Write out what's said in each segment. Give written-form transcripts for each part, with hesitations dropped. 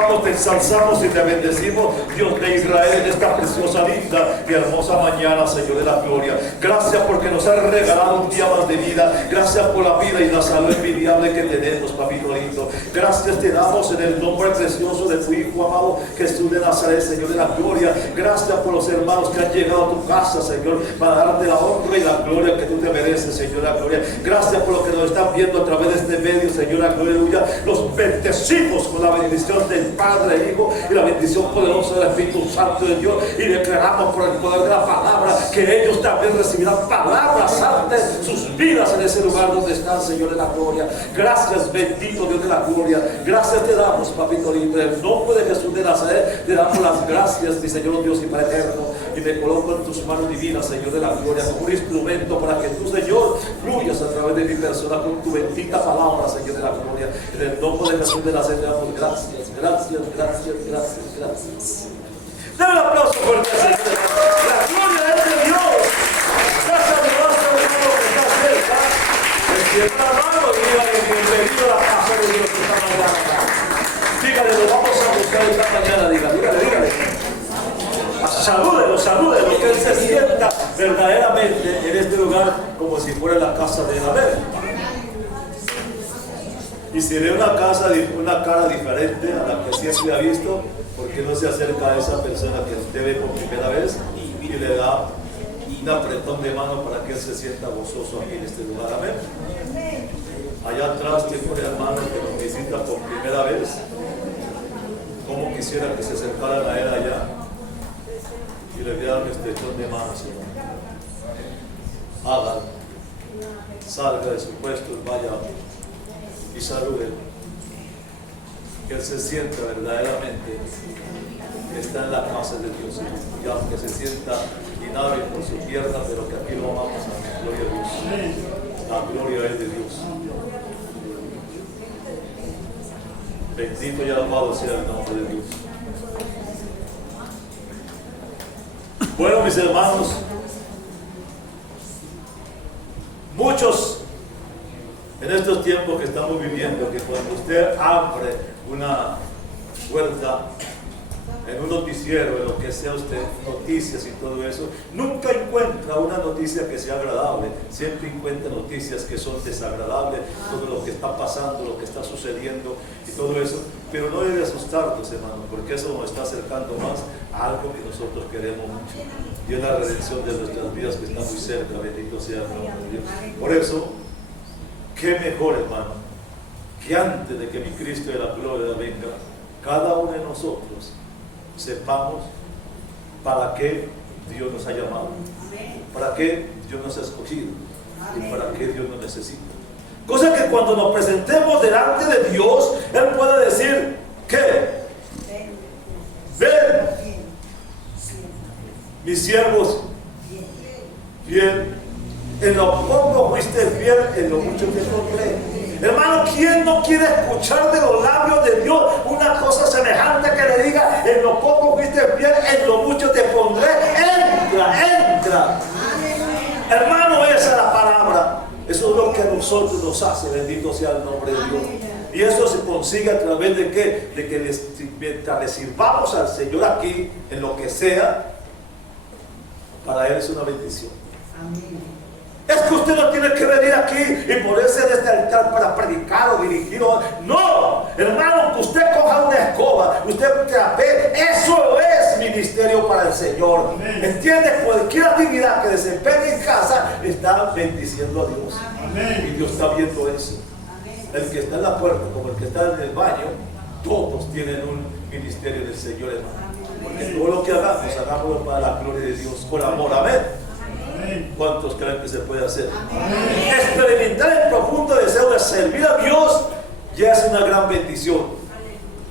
alabamos, te ensalzamos y te bendecimos, Dios de Israel, en esta preciosa, linda y hermosa mañana, Señor de la gloria. Gracias porque nos has regalado un día más de vida. Gracias por la vida y la salud envidiable que tenemos, papito lindo. Gracias te damos en el nombre precioso de tu Hijo amado Jesús de Nazaret, Señor de la gloria. Gracias por los hermanos que han llegado a tu casa, Señor, para darte la honra y la gloria que tú te mereces, Señor de la gloria. Gracias por los que nos están viendo a través de este medio, Señor de la gloria. Los bendecimos con la bendición del Padre, Hijo y la bendición poderosa del Espíritu Santo de Dios, y declaramos por el poder de la palabra que ellos también recibirán palabras santas en sus vidas en ese lugar donde están, Señor de la gloria. Gracias, bendito Dios de la gloria. Gracias te damos, papito lindo. En el nombre de Jesús de Nazaret te damos las gracias, mi Señor Dios y Padre eterno, y me coloco en tus manos divinas, Señor de la gloria, como un instrumento para que tú, Señor, fluyas a través de mi persona con tu bendita palabra, Señor de la gloria. En el nombre de Jesús de Nazaret te damos gracias, gracias, gracias, gracias, gracias. Dame un aplauso fuerte, Señor. La gloria es de Dios. Gracias a Dios, hermano que está cerca. Extienda la mano y dígale bienvenido a la casa de Dios esta mañana. Dígale, lo vamos a buscar esta mañana. Dígale. Salúdelo, que Él se sienta verdaderamente en este lugar como si fuera la casa de David. Y si ve una cara diferente a la que sí se ha visto, ¿por qué no se acerca a esa persona que usted ve por primera vez y le da un apretón de mano para que él se sienta gozoso aquí en este lugar? Amén. Allá atrás tengo un hermano que nos visita por primera vez. Como quisiera que se acercaran a él allá y le dieran un estrechón de mano, Señor. Hágalo. Salga de su puesto y vaya y salude. Que él se sienta verdaderamente que está en la casa de Dios, y aunque se sienta inhábil por su pierna, pero que aquí lo amamos a la gloria de Dios. La gloria es de Dios. Bendito y alabado sea el nombre de Dios. Bueno, mis hermanos, muchos en estos tiempos que estamos viviendo, que cuando usted abre una puerta en un noticiero, en lo que sea usted, noticias y todo eso, nunca encuentra una noticia que sea agradable, siempre encuentra noticias que son desagradables, todo lo que está pasando, lo que está sucediendo y todo eso, pero no debe asustarnos, hermano, porque eso nos está acercando más a algo que nosotros queremos mucho, y es la redención de nuestras vidas que está muy cerca. Bendito sea el nombre de Dios. Por eso, qué mejor, hermano, que antes de que mi Cristo de la gloria venga, cada uno de nosotros sepamos para qué Dios nos ha llamado, para qué Dios nos ha escogido y para qué Dios nos necesita. Cosa que cuando nos presentemos delante de Dios, Él puede decir, ¿qué? Ven, mis siervos, fiel, en lo poco fuiste fiel, en lo mucho te pondré. Hermano, ¿quién no quiere escuchar de los labios de Dios una cosa semejante que le diga, en lo poco fuiste fiel, en lo mucho te pondré? Entra. Hermano, esa es la palabra. Eso es lo que a nosotros nos hace. Bendito sea el nombre de Dios. Y eso se consigue a través de ¿qué? De que mientras le sirvamos al Señor aquí, en lo que sea, para Él es una bendición. Amén. Es que usted no tiene que venir aquí y ponerse en este altar para predicar o dirigir. No, hermano, que usted coja una escoba, usted trapee, eso es ministerio para el Señor. ¿Entiende? Cualquier actividad que desempeñe en casa está bendiciendo a Dios. Amén. Y Dios está viendo eso. El que está en la puerta como el que está en el baño, todos tienen un ministerio del Señor, hermano. Porque todo lo que hagamos, hagámoslo para la gloria de Dios, con amor. Amén. ¿Cuántos creen que se puede hacer? Amén. Experimentar el profundo deseo de servir a Dios ya es una gran bendición.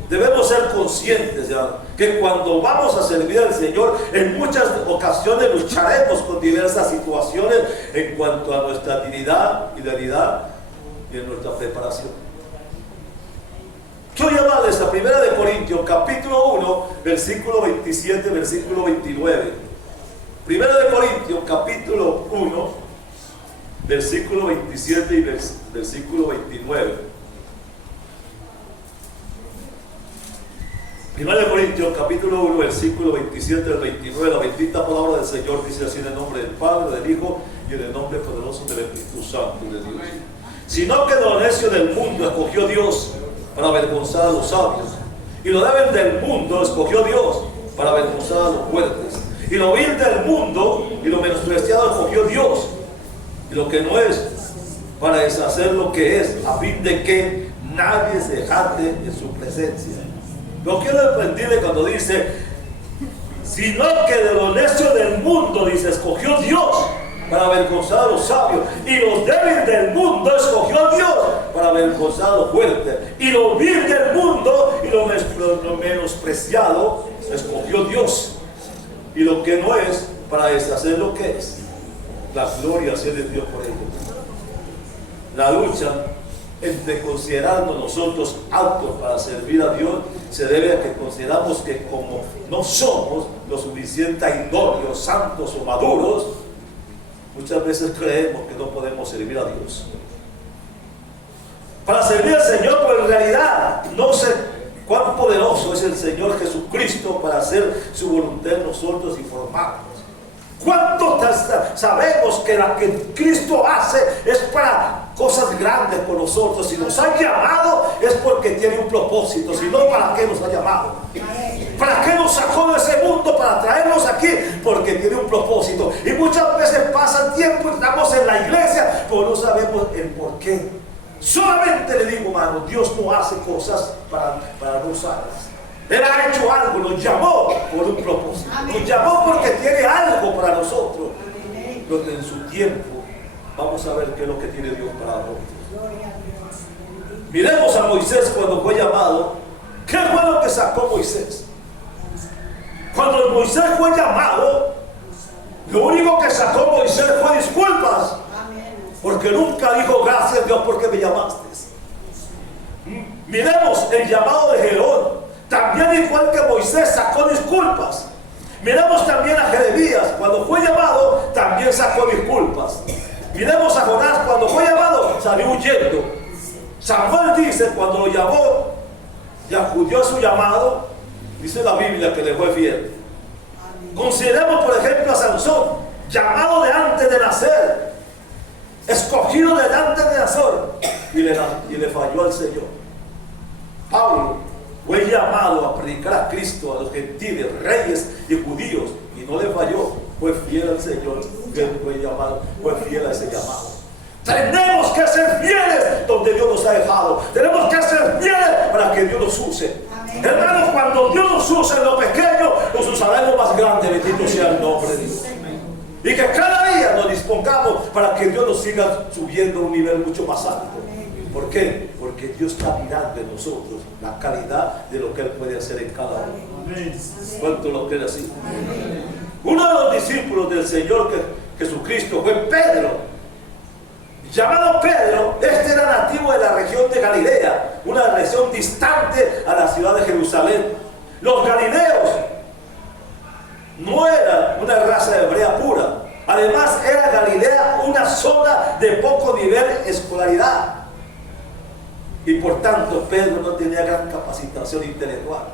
Debemos ser conscientes ya que cuando vamos a servir al Señor, en muchas ocasiones lucharemos con diversas situaciones en cuanto a nuestra dignidad, fidelidad y en nuestra preparación. Quiero llamarles a 1 Corintios capítulo 1, versículo 27, versículo 29. 1 Corintios capítulo 1, versículo 27 y versículo 29. 1 Corintios capítulo 1, versículo 27 al 29, la bendita palabra del Señor dice así: en el nombre del Padre, del Hijo y en el nombre poderoso del Espíritu Santo de Dios. Sino que lo necio del mundo escogió Dios para avergonzar a los sabios, y lo débil del mundo escogió Dios para avergonzar a los fuertes, y lo vil del mundo y lo menospreciado escogió Dios, y lo que no es, para deshacer lo que es, a fin de que nadie se jacte en su presencia. Lo que lo aprendí cuando dice, sino que de lo necio del mundo, dice, escogió Dios para avergonzar a los sabios, y los débiles del mundo escogió Dios para avergonzar a los fuertes, y lo vil del mundo y lo menospreciado escogió Dios, y lo que no es, para deshacer lo que es. La gloria sea de Dios por ello. La lucha entre considerarnos nosotros aptos para servir a Dios se debe a que consideramos que como no somos lo suficientemente idóneos, santos o maduros, muchas veces creemos que no podemos servir a Dios. Para servir al Señor, pero en realidad no sé cuán poderoso es el Señor Jesucristo para hacer su voluntad en nosotros y formarnos. ¿Cuántos sabemos que la que Cristo hace es para cosas grandes por nosotros? Si nos ha llamado es porque tiene un propósito. Si no, ¿para qué nos ha llamado? ¿Para qué nos sacó de ese mundo? Para traernos aquí, porque tiene un propósito. Y muchas veces pasa el tiempo y estamos en la iglesia, pero no sabemos el por qué. Solamente le digo, hermano, Dios no hace cosas para no usarlas. Él ha hecho algo, nos llamó por un propósito. Nos llamó porque tiene algo para nosotros. Pero en su tiempo vamos a ver qué es lo que tiene Dios para nosotros. Miremos a Moisés cuando fue llamado. ¿Qué fue lo que sacó Moisés? Cuando Moisés fue llamado, lo único que sacó Moisés fue disculpas. Porque nunca dijo gracias Dios porque me llamaste. Miremos el llamado de Gedeón. También igual que Moisés sacó disculpas. Miremos también a Jeremías, cuando fue llamado, también sacó disculpas. Miremos a Jonás, cuando fue llamado, salió huyendo. Samuel dice, cuando lo llamó, y acudió a su llamado, dice la Biblia que le fue fiel. Consideremos, por ejemplo, a Sansón, llamado de antes de nacer, escogido de antes de nacer, y le falló al Señor. Pablo fue llamado a predicar a Cristo a los gentiles, reyes y judíos, y no le falló. Fue fiel al Señor, que él fue llamado, fue fiel a ese llamado. Tenemos que ser fieles donde Dios nos ha dejado. Tenemos que ser fieles para que Dios nos use. Amén. Hermanos, cuando Dios nos use en lo pequeño, nos usará en lo más grande. Bendito sea el nombre de Dios. Y que cada día nos dispongamos para que Dios nos siga subiendo a un nivel mucho más alto. ¿Por qué? Porque Dios está mirando en nosotros la calidad de lo que Él puede hacer en cada uno. ¿Cuánto lo creen así? Uno de los discípulos del Señor Jesucristo fue Pedro. Llamado Pedro, este era nativo de la región de Galilea, una región distante a la ciudad de Jerusalén. Los galileos no eran una raza hebrea pura. Además, era Galilea una zona de poco nivel de escolaridad. Y por tanto, Pedro no tenía gran capacitación intelectual.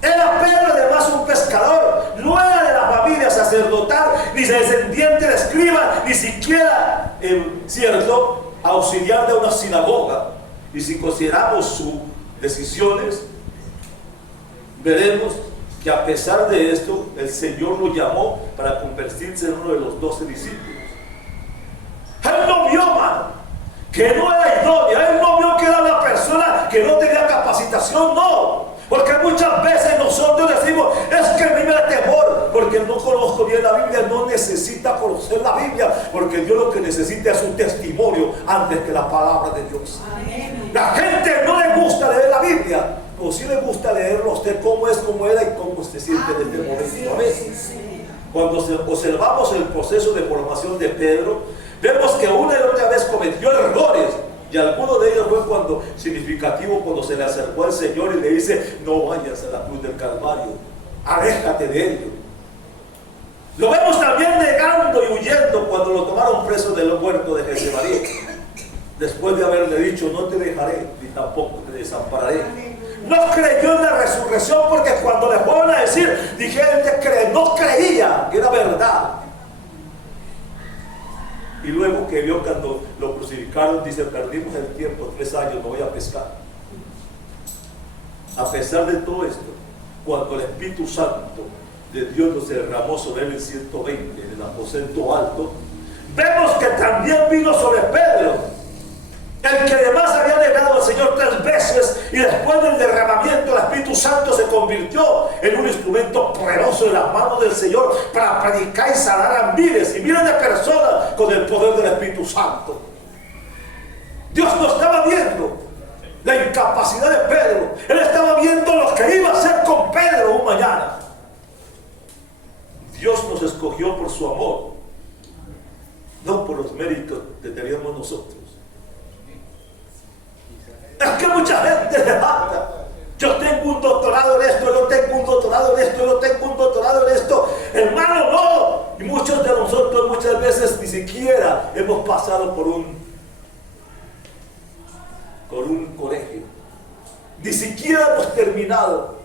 Era Pedro además un pescador, no era de la familia sacerdotal, ni descendiente de escriba, ni siquiera, cierto, auxiliar de una sinagoga. Y si consideramos sus decisiones, veremos que a pesar de esto, el Señor lo llamó para convertirse en uno de los 12 discípulos. Él no vio, que no era idónea, él no vio que era una persona que no tenía capacitación, no. Porque muchas veces nosotros decimos, es que a mí me da temor, porque no conozco bien la Biblia. No necesita conocer la Biblia, porque Dios lo que necesita es un testimonio antes que la palabra de Dios. Amén. La gente no le gusta leer la Biblia, pero sí le gusta leerlo a usted cómo es, cómo era y cómo se siente en este momento. Amén. Cuando observamos el proceso de formación de Pedro, vemos que una y otra vez cometió errores. Y alguno de ellos fue significativo cuando se le acercó al Señor y le dice, no vayas a la cruz del Calvario, aléjate de ello. Lo vemos también negando y huyendo cuando lo tomaron preso del huerto de Getsemaní, después de haberle dicho, no te dejaré ni tampoco te desampararé. No creyó en la resurrección porque cuando le fueron a decir, dijeron que no creía que era verdad. Y luego que vio cuando lo crucificaron, dice, perdimos el tiempo, 3 años, no voy a pescar. A pesar de todo esto, cuando el Espíritu Santo de Dios nos derramó sobre él en 120, en el aposento alto, vemos que también vino sobre Pedro, el que además había negado al Señor 3 veces, y después del derramamiento el Espíritu Santo se convirtió en un instrumento poderoso en las manos del Señor para predicar y sanar a miles y miles de personas con el poder del Espíritu Santo. Dios no estaba viendo la incapacidad de Pedro, Él estaba viendo lo que iba a hacer con Pedro un mañana. Dios nos escogió por su amor, no por los méritos que teníamos nosotros. Es que mucha gente le mata. Yo tengo un doctorado en esto, yo tengo un doctorado en esto, yo tengo un doctorado en esto. Hermano, no. Y muchos de nosotros muchas veces ni siquiera hemos pasado por un colegio. Ni siquiera hemos terminado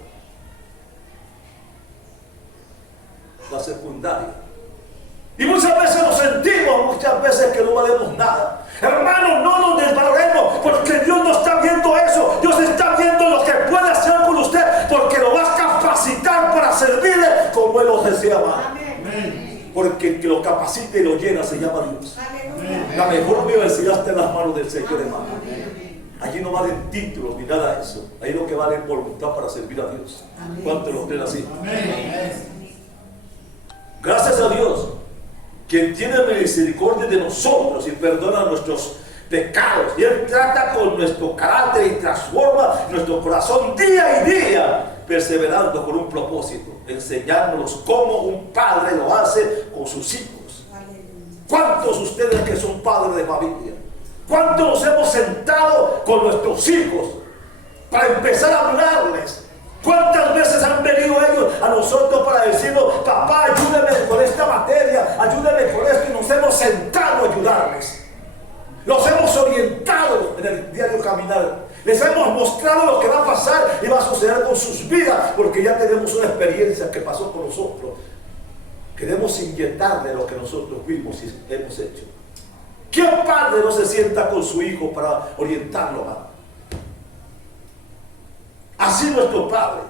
la secundaria. Y muchas veces nos sentimos, muchas veces que no valemos nada. Hermanos, no nos desvaloremos, porque Dios no está viendo eso. Dios está viendo lo que puede hacer con usted, porque lo va a capacitar para servirle como Él lo desea amar. Porque el que lo capacita y lo llena se llama Dios. La mejor universidad está en las manos del Señor, hermano. Allí no valen títulos ni nada de eso. Ahí lo que vale es voluntad para servir a Dios. ¿Cuántos lo creen así? Gracias a Dios, quien tiene misericordia de nosotros y perdona nuestros pecados, y Él trata con nuestro carácter y transforma nuestro corazón día y día, perseverando con un propósito, enseñándonos cómo un padre lo hace con sus hijos. ¿Cuántos de ustedes que son padres de familia? ¿Cuántos nos hemos sentado con nuestros hijos para empezar a hablarles? ¿Cuántas veces han venido ellos a nosotros para decirnos, papá, ayúdame con esta materia, ayúdame con esto? Y nos hemos sentado a ayudarles. Los hemos orientado en el diario caminar. Les hemos mostrado lo que va a pasar y va a suceder con sus vidas, porque ya tenemos una experiencia que pasó con nosotros. Queremos inyectarle lo que nosotros vimos y hemos hecho. ¿Qué padre no se sienta con su hijo para orientarlo más? Así nuestro Padre.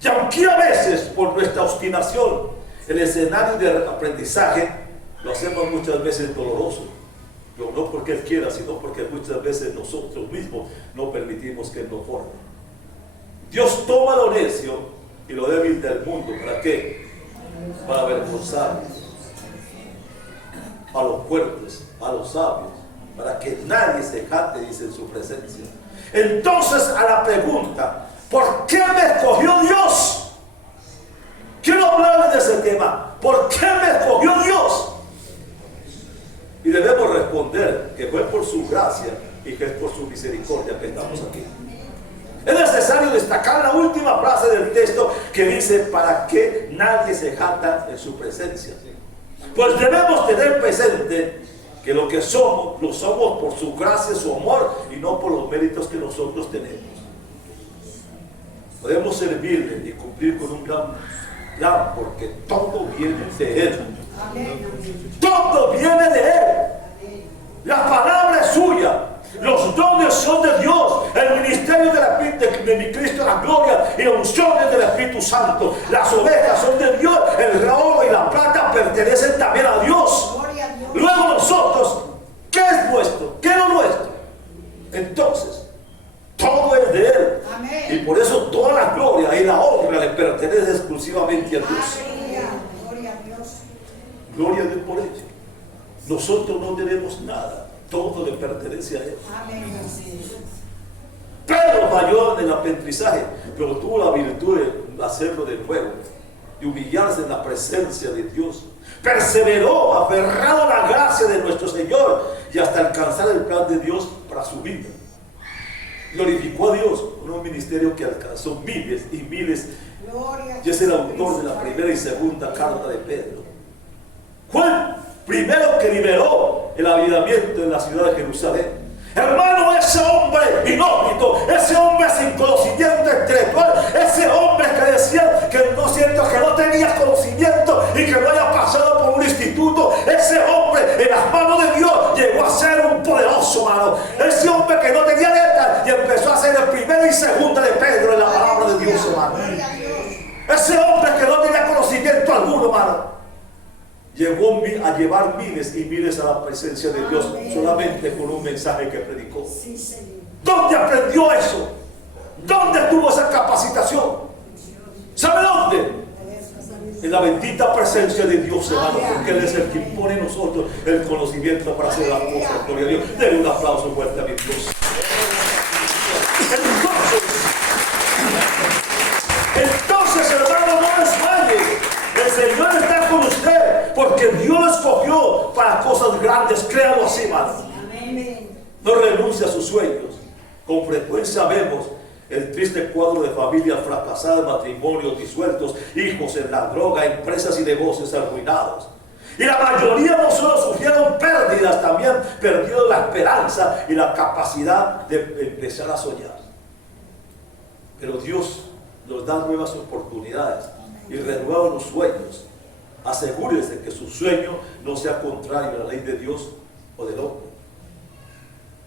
Y aunque a veces por nuestra obstinación el escenario de aprendizaje lo hacemos muchas veces doloroso, pero no porque Él quiera, sino porque muchas veces nosotros mismos no permitimos que Él nos forme. Dios toma lo necio y lo débil del mundo. ¿Para qué? Para avergonzar a los fuertes, a los sabios, para que nadie se jacte, dice, en su presencia. Entonces, a la pregunta, ¿por qué me escogió Dios? Quiero hablarles de ese tema. ¿Por qué me escogió Dios? Y debemos responder que fue por su gracia y que es por su misericordia que estamos aquí. Es necesario destacar la última frase del texto que dice, para que nadie se jacta en su presencia. Pues debemos tener presente que lo que somos, lo somos por su gracia, su amor, y no por los méritos que nosotros tenemos. Podemos servirle y cumplir con un gran plan, porque todo viene de Él. Todo viene de Él. La palabra es suya. Los dones son de Dios. El ministerio de mi Cristo, la gloria y la unción es del Espíritu Santo. Las ovejas son de Dios. El oro y la plata pertenecen también a Dios. Luego nosotros, ¿qué es nuestro? ¿Qué es lo nuestro? Entonces, todo es de Él. Amén. Y por eso toda la gloria y la honra le pertenece exclusivamente a Dios. Gloria a Dios. Gloria a Dios por ello. Nosotros no tenemos nada. Todo le pertenece a Él. Amén. Pedro falló en el aprendizaje, pero tuvo la virtud de hacerlo de nuevo, de humillarse en la presencia de Dios. Perseveró, aferrado a la gracia de nuestro Señor y hasta alcanzar el plan de Dios para su vida. Glorificó a Dios con un ministerio que alcanzó miles y miles. Y es el autor de la primera y segunda carta de Pedro. Fue el primero que liberó el avivamiento en la ciudad de Jerusalén. Hermano, ese hombre inhóspito, ese hombre sin conocimiento intelectual, ese hombre que decía que no siento que no tenía conocimiento y que no haya pasado por un instituto, ese hombre en las manos de Dios llegó a ser un poderoso, hermano. Ese hombre que no tenía letra y empezó a ser el primero y segundo de Pedro en la palabra de Dios, hermano. Ese hombre que no tenía conocimiento alguno, hermano, llegó a llevar miles y miles a la presencia de Dios solamente con un mensaje que predicó. ¿Dónde aprendió eso? ¿Dónde tuvo esa capacitación? ¿Sabe dónde? En la bendita presencia de Dios, hermano, porque Él es el que impone en nosotros el conocimiento para hacer las cosas. Gloria a Dios. Denle un aplauso fuerte a mi Dios. Entonces, hermano, no desmaye. El Señor está con usted porque Dios lo escogió para cosas grandes. Créalo así, hermano. No renuncie a sus sueños. Con frecuencia vemos el triste cuadro de familias fracasadas, matrimonios disueltos, hijos en la droga, empresas y negocios arruinados. Y la mayoría no solo sufrieron pérdidas, también perdieron la esperanza y la capacidad de empezar a soñar. Pero Dios nos da nuevas oportunidades y renueva los sueños. Asegúrese de que su sueño no sea contrario a la ley de Dios o del hombre.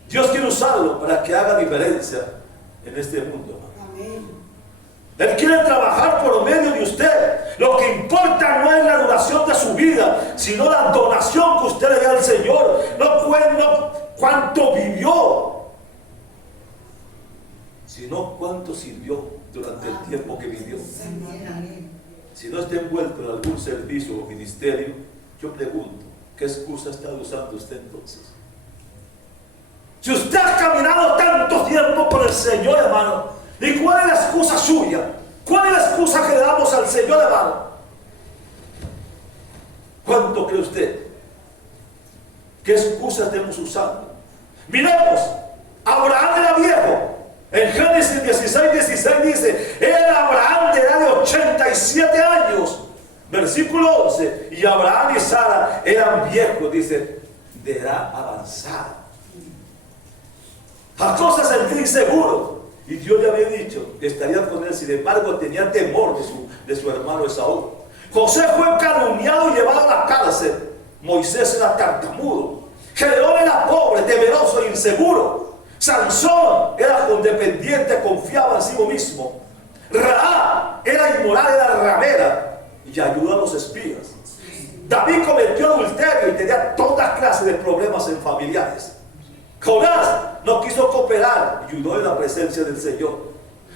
Dios quiere usarlo para que haga diferencia en este mundo. Amén. Él quiere trabajar por medio de usted. Lo que importa no es la duración de su vida, sino la donación que usted le da al Señor. No cuánto vivió, sino cuánto sirvió durante el tiempo que vivió. Si no está envuelto en algún servicio o ministerio, yo pregunto, ¿qué excusa está usando usted entonces? Si usted ha caminado tanto tiempo con el Señor, hermano, ¿y cuál es la excusa suya? ¿Cuál es la excusa que le damos al Señor, hermano? ¿Cuánto cree usted? ¿Qué excusa estamos usando? Miremos, Abraham era viejo. En Génesis 16 dice, era Abraham de edad de 87 años. Versículo 11, y Abraham y Sara eran viejos, dice, de edad avanzada. Jacob se sentía inseguro y Dios le había dicho que estaría con él. Sin embargo, tenía temor de su hermano Esaú. José fue calumniado y llevado a la cárcel. Moisés era tartamudo. Gedeón era pobre, temeroso e inseguro. Sansón era condependiente, confiaba en sí mismo. Rahab era inmoral, era ramera y ayudó a los espías. David cometió adulterio y tenía toda clase de problemas en familiares. Jonás no quiso cooperar y huyó de la presencia del Señor.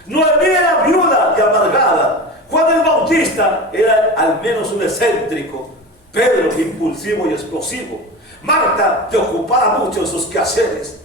Noemí era viuda y amargada. Juan el Bautista era al menos un excéntrico. Pedro, impulsivo y explosivo. Marta, que ocupaba mucho en sus quehaceres.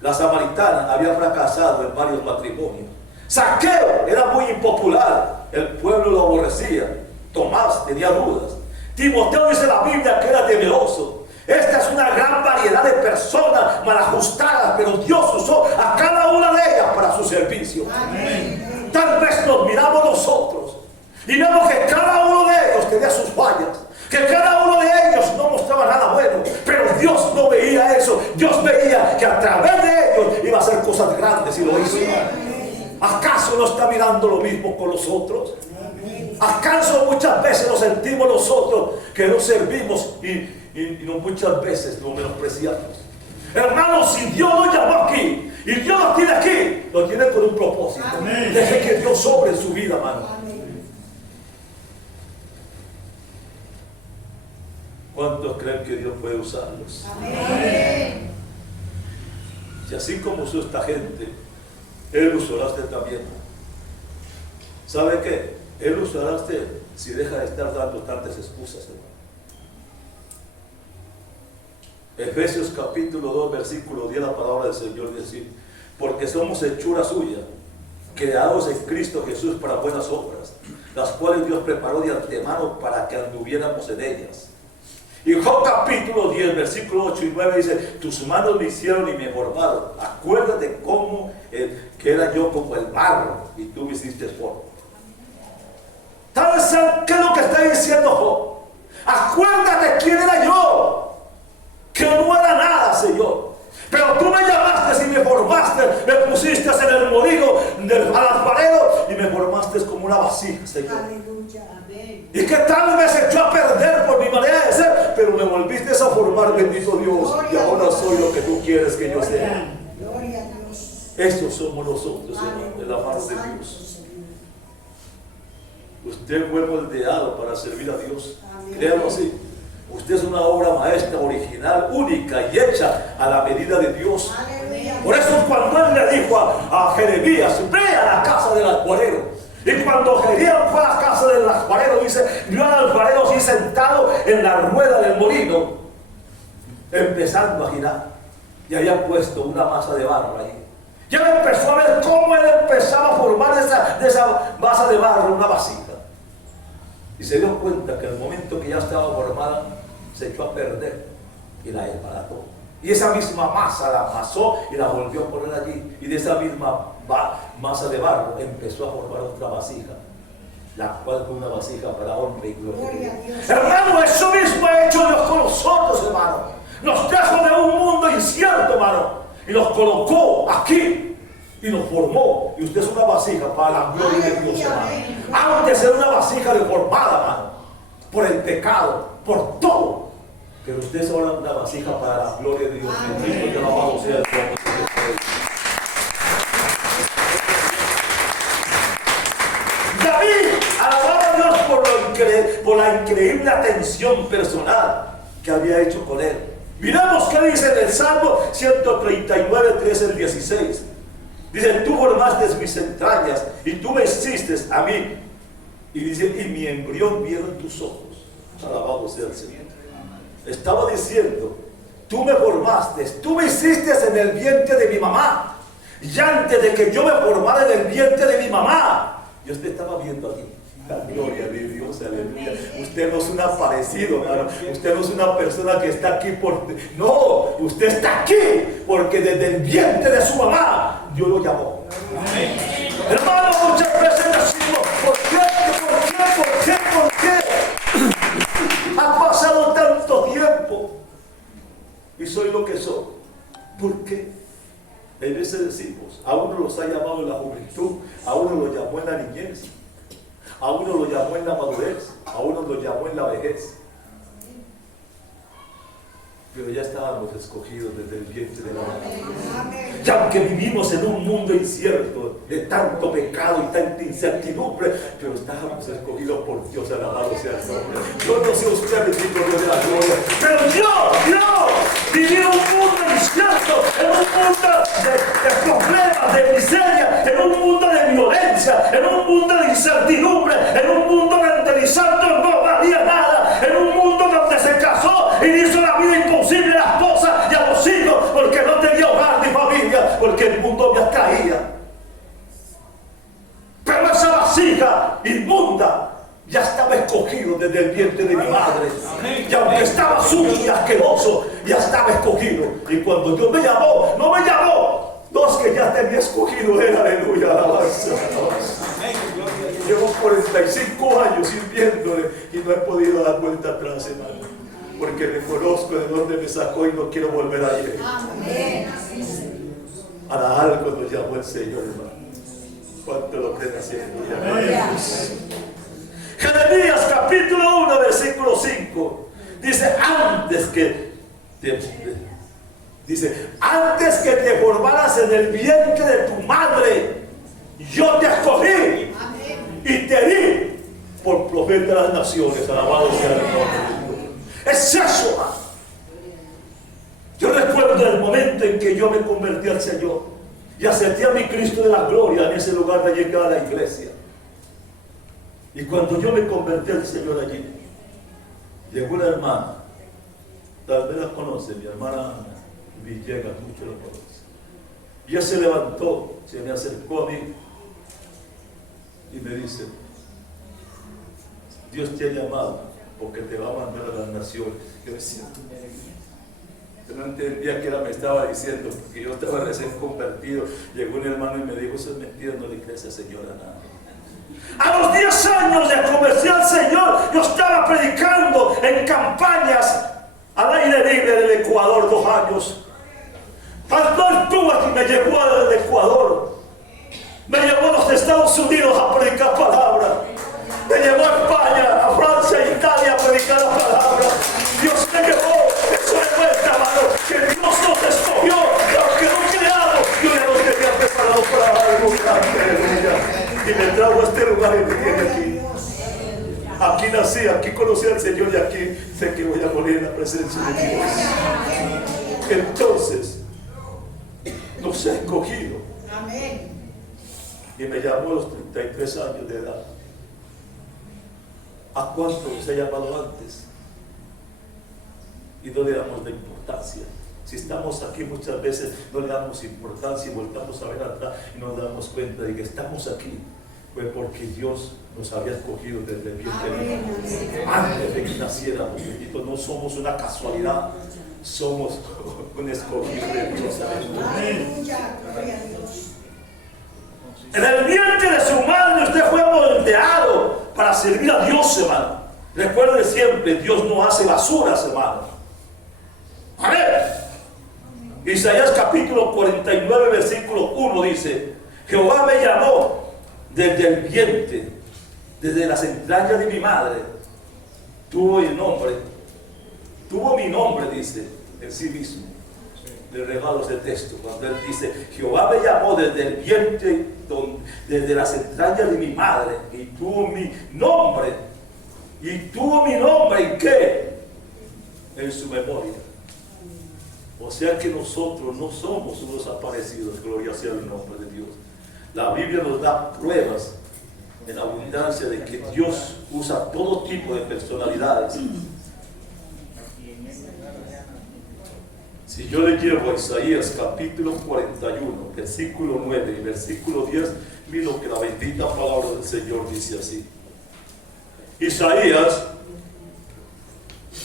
La samaritana había fracasado en varios matrimonios. Zaqueo era muy impopular. El pueblo lo aborrecía. Tomás tenía dudas. Timoteo dice la Biblia que era temeroso. Esta es una gran variedad de personas mal ajustadas, pero Dios usó a cada una de ellas para su servicio. Amén. Tal vez nos miramos nosotros y vemos que cada uno de ellos tenía sus fallas, que cada uno de ellos no mostraba nada bueno, pero Dios no veía eso. Dios veía que a través de ellos iba a hacer cosas grandes y lo hizo. ¿Acaso no está mirando lo mismo con los otros? ¿Acaso muchas veces nos sentimos nosotros que no servimos y no muchas veces lo menospreciamos? Hermanos, si Dios lo llamó aquí y Dios lo tiene aquí, lo tiene con un propósito. Amén. Deje que Dios sobre en su vida, hermano. Amén. ¿Cuántos creen que Dios puede usarlos? Amén. Y así como usó esta gente, Él usará a usted también. ¿Sabe qué? Él usará a usted si deja de estar dando tantas excusas, hermano. Efesios capítulo 2 versículo 10, la palabra del Señor dice: porque somos hechura suya, creados en Cristo Jesús para buenas obras, las cuales Dios preparó de antemano para que anduviéramos en ellas. Y Job capítulo 10 versículo 8 y 9 dice: tus manos me hicieron y me formaron. Acuérdate cómo que era yo como el barro y tú me hiciste forma. ¿Sabes qué es lo que está diciendo Job? Acuérdate quién era yo, que no era nada, Señor. Pero tú me llamaste y me formaste, me pusiste en el molino del alfarero y me formaste como una vasija, Señor. Aleluya, amén. Y que tal vez echó a perder por mi manera de ser, pero me volviste a formar, bendito Dios. Y ahora soy lo que tú quieres que yo sea. Gloria a Dios. Estos somos nosotros, hermano, de la mano de Dios. Usted fue moldeado para servir a Dios. Créanlo así. Usted es una obra maestra, original, única y hecha a la medida de Dios. Aleluya. Por eso cuando él le dijo a Jeremías, ve a la casa del alfarero. Y cuando Jeremías fue a la casa del alfarero, dice, vio al alfarero así sentado en la rueda del molino, empezando a girar. Y había puesto una masa de barro ahí. Ya empezó a ver cómo él empezaba a formar de esa masa de barro una vasija. Y se dio cuenta que al momento que ya estaba formada, se echó a perder y la desbarató. Y esa misma masa la amasó y la volvió a poner allí. Y de esa misma masa de barro empezó a formar otra vasija, la cual fue una vasija para honra y gloria. Hermano, eso mismo ha hecho Dios con nosotros, hermano. Nos trajo de un mundo incierto, hermano, y nos colocó aquí y nos formó. Y usted es una vasija para la gloria de Dios, hermano. Antes era una vasija deformada, hermano, por el pecado, por todo. Pero usted es ahora una vasija para la gloria de Dios. Bendito y alabado sea el nombre de Dios. David alababa a Dios por la increíble atención personal que había hecho con él. Miramos qué dice en el Salmo 139, 13 al 16. Dice, tú formaste mis entrañas y tú me hiciste a mí. Y dice, y mi embrión vieron tus ojos. Alabado sea el Señor. Estaba diciendo, tú me formaste, tú me hiciste en el vientre de mi mamá. Y antes de que yo me formara en el vientre de mi mamá, Dios te estaba viendo aquí. La gloria de Dios, aleluya. Usted no es un aparecido, hermano. Usted no es una persona que está aquí por... No, usted está aquí porque desde el vientre de su mamá Dios lo llamó. Amén. Hermano, muchas veces decimos, ¿por qué? Ha pasado tanto tiempo y soy lo que soy. ¿Por qué? A veces decimos, a uno los ha llamado en la juventud, a uno lo llamó en la niñez, a uno lo llamó en la madurez, a uno lo llamó en la vejez. Pero ya estábamos escogidos desde el vientre de la madre. Ya aunque vivimos en un mundo incierto, de tanto pecado y tanta incertidumbre, pero estábamos escogidos por Dios, alabado sea el nombre. Yo no sé usted, bendito Dios de la gloria, pero yo viví en un mundo incierto, en un mundo de problemas, de miseria, en un mundo de violencia, en un mundo de incertidumbre, en un mundo donde mi santo no valía nada, en un mundo donde se casó y hizo la vida imposible a la esposa y a los hijos, porque no tenía hogar ni familia, porque el mundo me caía. Pero esa vasija inmunda ya estaba escogido desde el vientre de mi madre. Y aunque estaba sucio y asqueroso, ya estaba escogido. Y cuando Dios me llamó, no me llamó, dos que ya tenía escogido él, aleluya, alabanza. Llevo 45 años sirviéndole y no he podido dar vuelta atrás, hermano, porque reconozco de dónde me sacó y no quiero volver a ir. Para algo nos llamó el Señor, hermano. ¿Cuánto lo creen haciendo? Jeremías capítulo 1 versículo 5 dice, antes que te formaras en el vientre de tu madre, yo te escogí y te di por profeta de las naciones. Alabado sea el nombre de Dios. Es eso, man. Yo recuerdo el momento en que yo me convertí al Señor y acepté a mi Cristo de la gloria en ese lugar de allí que era la iglesia. Y cuando yo me convertí al Señor allí, llegó una hermana, tal vez la conoce, mi hermana Villegas, mucho la conoce. Y ella se levantó, se me acercó a mí y me dice, Dios te ha llamado porque te va a mandar a las naciones. Yo decía, yo no entendía qué era me estaba diciendo, porque yo estaba recién convertido. Llegó un hermano y me dijo, eso es mentira, no le crees a Señor a nada. A los 10 años de convertir al Señor, yo estaba predicando en campañas al aire libre del Ecuador 2 años. Dios me llevó al Ecuador, me llevó a los Estados Unidos a predicar palabra, me llevó a España, a Francia, a Italia a predicar la palabra. Dios me llevó, eso es vuelta, hermano, que Dios nos escogió, y aunque no creamos, Dios ya nos tenía preparado para algo grande, aleluya. Y me trajo a este lugar y me tiene aquí. Aquí nací, aquí conocí al Señor y aquí sé que voy a morir en la presencia de Dios. Entonces, nos ha escogido. Amén. Y me llamó a los 33 años de edad. ¿A cuánto nos ha llamado antes? Y no le damos la importancia. Si estamos aquí muchas veces no le damos importancia y voltamos a ver atrás y nos damos cuenta de que estamos aquí. Fue porque Dios nos había escogido desde el vientre antes de que naciéramos. Bendito, no somos una casualidad, somos un escogido de Dios. Aleluya, gloria a Dios. En el vientre de su madre usted fue moldeado para servir a Dios, hermano. Recuerde siempre, Dios no hace basuras, hermano. A ver, Isaías capítulo 49, versículo 1 dice: Jehová me llamó desde el vientre, desde las entrañas de mi madre. Tuvo mi nombre, dice en sí mismo. Le regalo ese texto cuando él dice: Jehová me llamó desde el vientre, desde las entrañas de mi madre, y tuvo mi nombre. ¿Y tuvo mi nombre en qué? En su memoria. O sea que nosotros no somos unos aparecidos, gloria sea el nombre de Dios. La Biblia nos da pruebas en abundancia de que Dios usa todo tipo de personalidades. Si yo le llevo a Isaías capítulo 41, versículo 9 y versículo 10, mira lo que la bendita palabra del Señor dice así. Isaías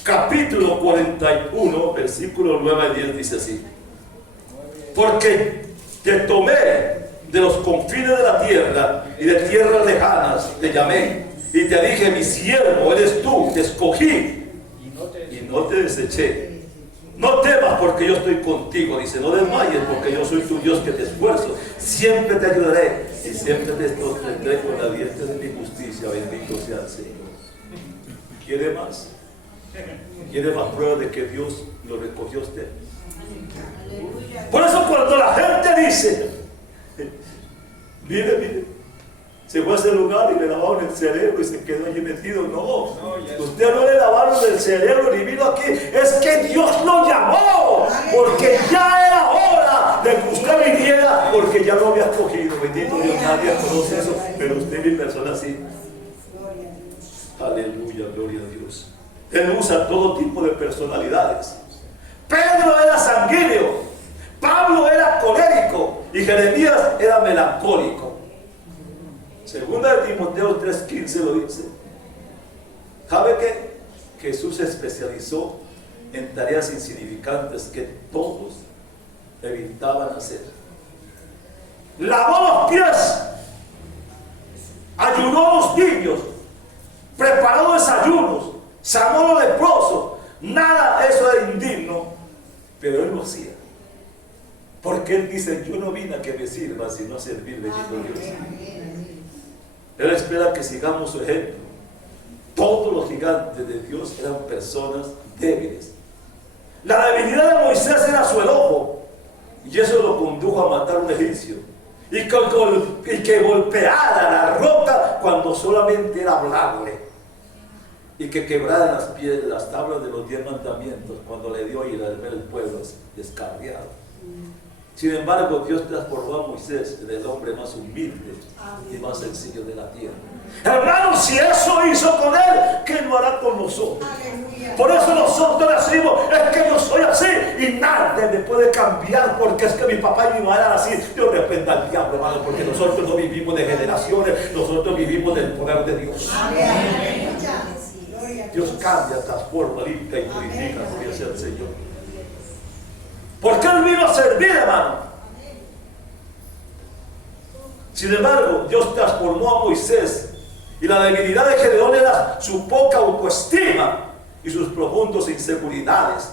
capítulo 41, versículo 9 y 10 dice así: porque te tomé de los confines de la tierra y de tierras lejanas, te llamé y te dije, mi siervo eres tú, te escogí y no te deseché. No temas porque yo estoy contigo, dice, no desmayes porque yo soy tu Dios que te esfuerzo, siempre te ayudaré y siempre te sostendré con la diestra de mi justicia, bendito sea el Señor. ¿Quiere más? ¿Quiere más pruebas de que Dios lo recogió a usted? Por eso cuando la gente dice, mire, se fue a ese lugar y le lavaron el cerebro y se quedó allí metido. No, usted no le lavaron el cerebro ni vino aquí. Es que Dios lo llamó, porque ya era hora de que usted viniera, porque ya lo había escogido. Bendito Dios, nadie conoce eso, pero usted, mi persona, sí. Aleluya, gloria a Dios. Él usa todo tipo de personalidades. Pedro era sanguíneo, Pablo era colérico y Jeremías era melancólico. Segunda de Timoteo 3:15 lo dice. ¿Sabe qué? Jesús se especializó en tareas insignificantes que todos evitaban hacer. Lavó los pies, ayudó a los niños, preparó desayunos, sanó a los leprosos. Nada de eso era indigno, pero él lo hacía. Porque él dice, yo no vine a que me sirva, sino a servir, bendito Dios. Él espera que sigamos su ejemplo. Todos los gigantes de Dios eran personas débiles. La debilidad de Moisés era su enojo, y eso lo condujo a matar a un egipcio. Y que golpeara la roca cuando solamente era hablarle. Y que quebrara las tablas de los 10 mandamientos cuando le dio ira de ver el pueblo descarriado. Sin embargo, Dios transformó a Moisés en el hombre más humilde y más sencillo de la tierra. Hermanos, si eso hizo con él, ¿qué no hará con nosotros? Por eso nosotros decimos, es que yo soy así y nadie me puede cambiar porque es que mi papá y mi mamá eran así. Dios reprenda al diablo, hermano, porque nosotros no vivimos de generaciones, nosotros vivimos del poder de Dios. Dios cambia, transforma, limpia y purifica, gloria sea el Señor. Porque él vino a servir, hermano. Sin embargo, Dios transformó a Moisés y la debilidad de Gedeón era su poca autoestima y sus profundas inseguridades.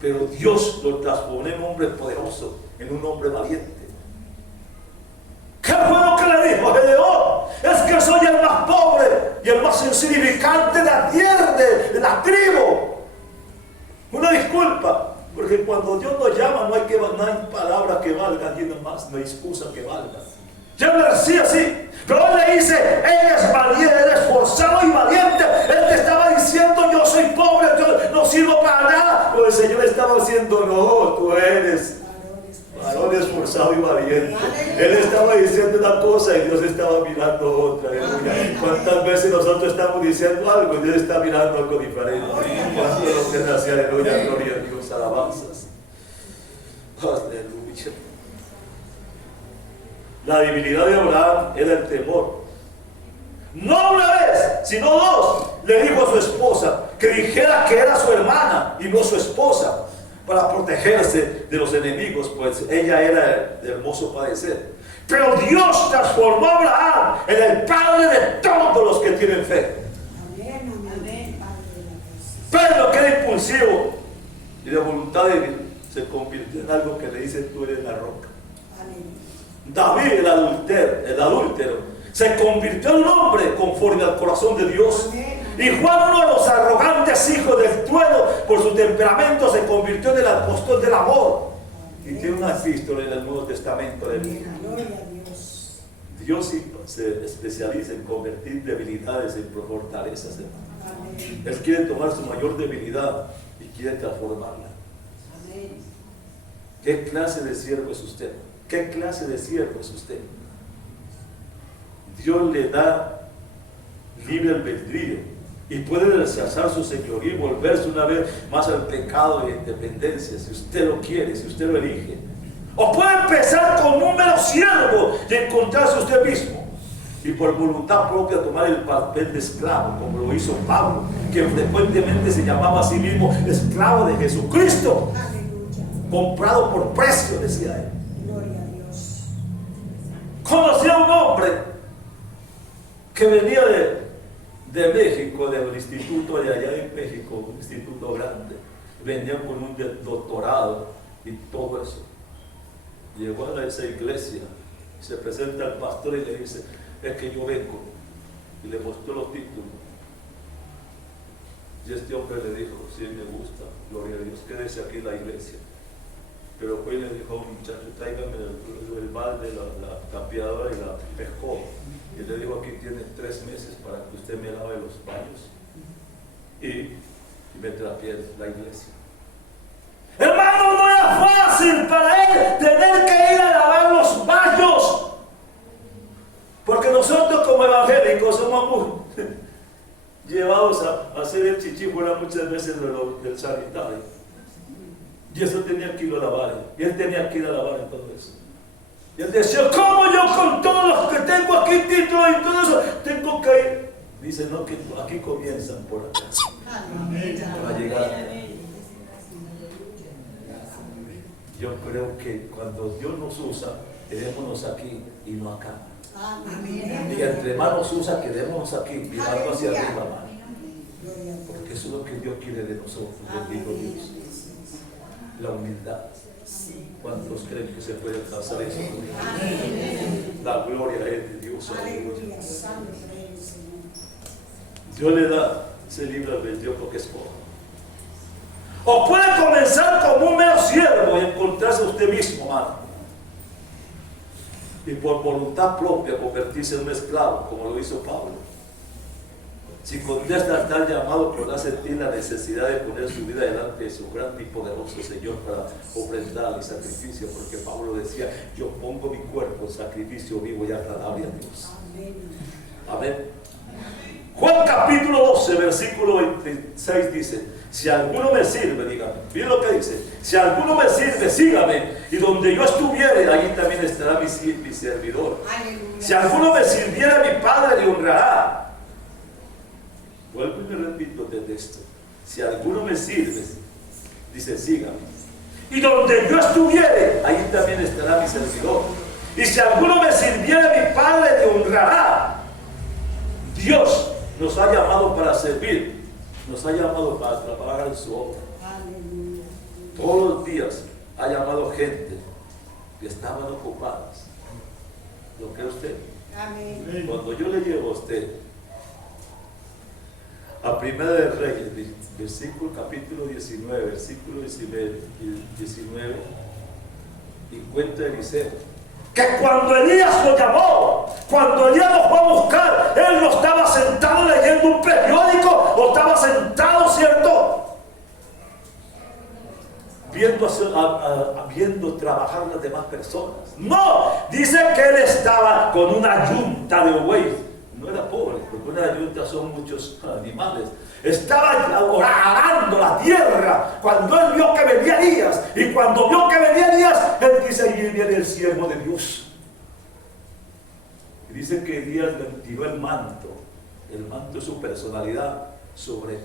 Pero Dios lo transformó en un hombre poderoso en un hombre valiente. ¿Qué fue lo que le dijo a Gedeón? Es que soy el más pobre y el más insignificante de la tierra, de la tribu. Una disculpa, porque cuando Dios nos llama no hay palabras que valgan, y más, no hay excusa que valga. Yo le decía así, pero él le dice, él es valiente, él es esforzado y valiente. Él te estaba diciendo, yo soy pobre, yo no sirvo para nada. Pero el Señor estaba diciendo, no, tú eres varón esforzado y valiente. Él estaba diciendo una cosa y Dios estaba mirando otra. Aleluya. ¿Cuántas veces nosotros estamos diciendo algo y Dios está mirando algo diferente? ¿Cuánto de lo que nace? Aleluya, gloria a Dios, alabanzas. Aleluya. La debilidad de Abraham era el temor. No una vez, sino dos, le dijo a su esposa que dijera que era su hermana y no su esposa, para protegerse de los enemigos, pues ella era de hermoso padecer. Pero Dios transformó a Abraham en el padre de todos los que tienen fe. Amén. Pedro, que era impulsivo y de voluntad débil, se convirtió en algo que le dice, tú eres la roca. David, el adúltero, se convirtió en un hombre conforme al corazón de Dios. Y Juan, uno de los arrogantes hijos del trueno, por su temperamento, se convirtió en el apóstol del amor. Y tiene una epístola en el Nuevo Testamento de Dios. Dios se especializa en convertir debilidades en fortalezas. Él quiere tomar su mayor debilidad y quiere transformarla. ¿Qué clase de siervo es usted? ¿Qué clase de siervo es usted? Dios le da libre albedrío y puede rechazar su señoría y volverse una vez más al pecado y a independencia, si usted lo quiere, si usted lo elige. O puede empezar como un mero siervo y encontrarse usted mismo y por voluntad propia tomar el papel de esclavo, como lo hizo Pablo, que frecuentemente se llamaba a sí mismo esclavo de Jesucristo. Comprado por precio, decía él. Conocí a un hombre que venía de México, del instituto de allá en México, un instituto grande. Venía con un doctorado y todo eso. Llegó a esa iglesia, se presenta al pastor y le dice, es que yo vengo. Y le mostró los títulos. Y este hombre le dijo, sí, me gusta, gloria a Dios, quédese aquí en la iglesia. Pero fue y le dijo a un muchacho, tráigame el balde, la capeadora y la escoba. Y le dijo, aquí tiene 3 meses para que usted me lave los baños y me trapee la iglesia. Hermano, no era fácil para él tener que ir a lavar los baños. Porque nosotros como evangélicos somos muy llevados a hacer el chichífora muchas veces del sanitario. Y eso tenía que ir a lavar. Y él tenía que ir a lavar en todo eso. Y él decía, ¿cómo yo con todos los que tengo aquí títulos y todo eso tengo que ir? Dice, no, que aquí comienzan por acá. Para llegar. Yo creo que cuando Dios nos usa, quedémonos aquí y no acá. Y entre más nos usa, quedémonos aquí, mirando hacia arriba, porque eso es lo que Dios quiere de nosotros, bendito Dios. La humildad. ¿Cuántos creen que se puede alcanzar eso? La gloria es de Dios. Dios le da ese libre albedrío porque es poco. O puede comenzar como un mero siervo y encontrarse usted mismo, hermano. Y por voluntad propia convertirse en un esclavo, como lo hizo Pablo. Si contesta estar llamado, podrá sentir la necesidad de poner su vida delante de su grande y poderoso Señor para ofrendar el sacrificio, porque Pablo decía, yo pongo mi cuerpo en sacrificio vivo y agradable a Dios. Amén. Juan capítulo 12, versículo 26 dice, si alguno me sirve, dígame, miren lo que dice, si alguno me sirve, sígame, y donde yo estuviere, allí también estará mi servidor. Si alguno me sirviera, mi Padre le honrará. Vuelvo y me repito desde esto. Si alguno me sirve, dice, sígame. Y donde yo estuviere, ahí también estará mi servidor. Y si alguno me sirviera, mi Padre le honrará. Dios nos ha llamado para servir, nos ha llamado para trabajar en su obra. Todos los días ha llamado gente que estaban ocupadas. ¿Lo cree usted? Amén. Cuando yo le llevo a usted a Primera de Reyes, versículo capítulo 19, versículo 19, y cuenta Eliseo que cuando Elías lo llamó, cuando Elías lo fue a buscar, él no estaba sentado leyendo un periódico o estaba sentado, ¿cierto?, viendo trabajar las demás personas. No, dice que él estaba con una yunta de bueyes. No era pobre, porque una yunta son muchos animales. Estaba arando la tierra cuando él vio que venía Elías. Y cuando vio que venía Elías, él dice: allí viene el siervo de Dios. Y dice que Elías le tiró el manto de su personalidad sobre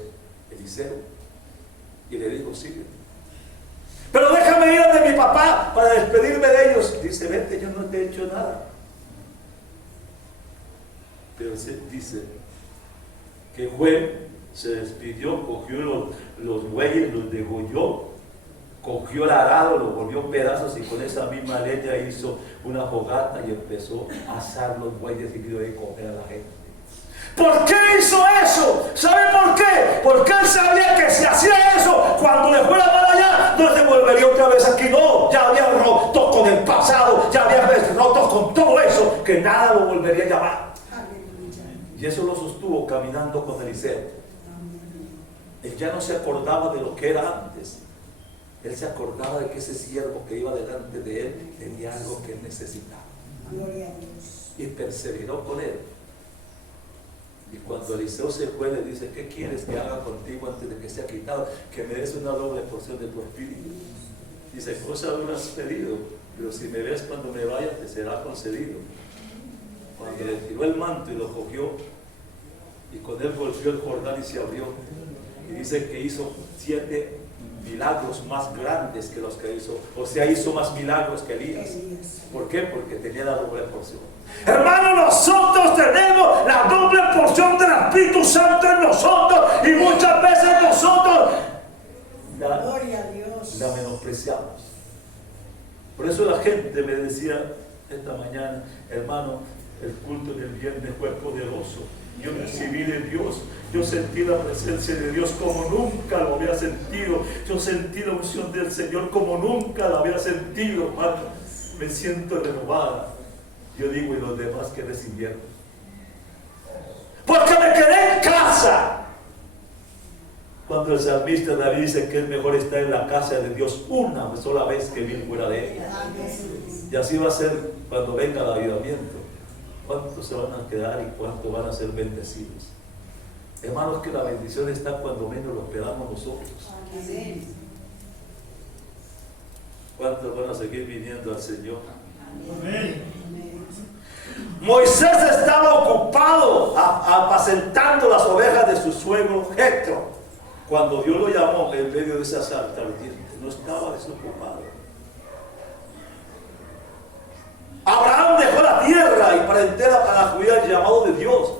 Eliseo. Y le dijo: sigue. Pero déjame ir de mi papá para despedirme de ellos. Dice: vete, yo no te he hecho nada. Pero se dice que fue, se despidió, cogió los bueyes, los degolló, cogió el arado, lo volvió pedazos y con esa misma leña hizo una fogata y empezó a asar los bueyes y dio de comer a la gente. ¿Por qué hizo eso? ¿Sabe por qué? Porque él sabía que si hacía eso, cuando le fuera para allá, no se volvería otra vez aquí. No, ya había roto con el pasado, ya había roto con todo eso, que nada lo volvería a llamar. Y eso lo sostuvo caminando con Eliseo. Él ya no se acordaba de lo que era antes. Él se acordaba de que ese siervo que iba delante de él tenía algo que él necesitaba. Gloria a Dios. Y perseveró con él. Y cuando Eliseo se fue, le dice: ¿qué quieres que haga contigo antes de que sea quitado? Que me des una doble porción de tu espíritu. Dice: cosa no me has pedido, pero si me ves cuando me vaya, te será concedido. Cuando le tiró el manto y lo cogió, y con él golpeó el Jordán y se abrió. Y dice que hizo 7 milagros más grandes que los que hizo. O sea, hizo más milagros que Elías. ¿Por qué? Porque tenía la doble porción. Hermano, nosotros tenemos la doble porción del Espíritu Santo en nosotros. Y muchas veces nosotros la menospreciamos. Por eso la gente me decía esta mañana: hermano, el culto del viernes fue poderoso. Yo recibí de Dios, yo sentí la presencia de Dios como nunca lo había sentido. Yo sentí la unción del Señor como nunca la había sentido, hermano. Me siento renovada. Yo digo: ¿y los demás que recibieron? Porque me quedé en casa. Cuando el salmista David dice que es mejor estar en la casa de Dios una sola vez que vivir fuera de ella. Y así va a ser cuando venga el avivamiento. ¿Cuántos se van a quedar y cuántos van a ser bendecidos? Hermanos, que la bendición está cuando menos lo esperamos nosotros. ¿Cuántos van a seguir viniendo al Señor? Amén. Moisés estaba ocupado apacentando las ovejas de su suegro Jetro. Cuando Dios lo llamó en medio de esa sarta ardiente, no estaba desocupado. Abraham dejó la tierra y parentela para acudir al llamado de Dios.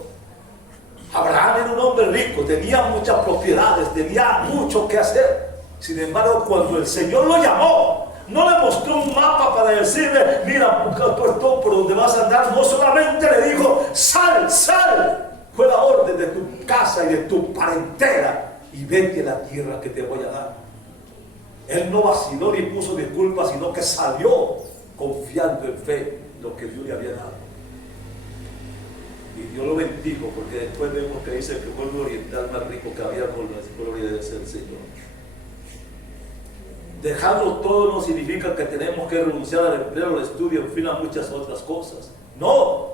Abraham era un hombre rico, tenía muchas propiedades, tenía mucho que hacer. Sin embargo, cuando el Señor lo llamó, no le mostró un mapa para decirle: mira, por donde vas a andar. No solamente le dijo: sal, sal. Fue la orden de tu casa y de tu parentela y vete a la tierra que te voy a dar. Él no vaciló ni puso disculpas, sino que salió confiando en fe lo que Dios le había dado. Y Dios lo bendijo, porque después vemos que dice que fue el oriental más rico que había, con la gloria de ser el Señor. Dejarlo todo no significa que tenemos que renunciar al empleo, al estudio, en fin, a muchas otras cosas. No.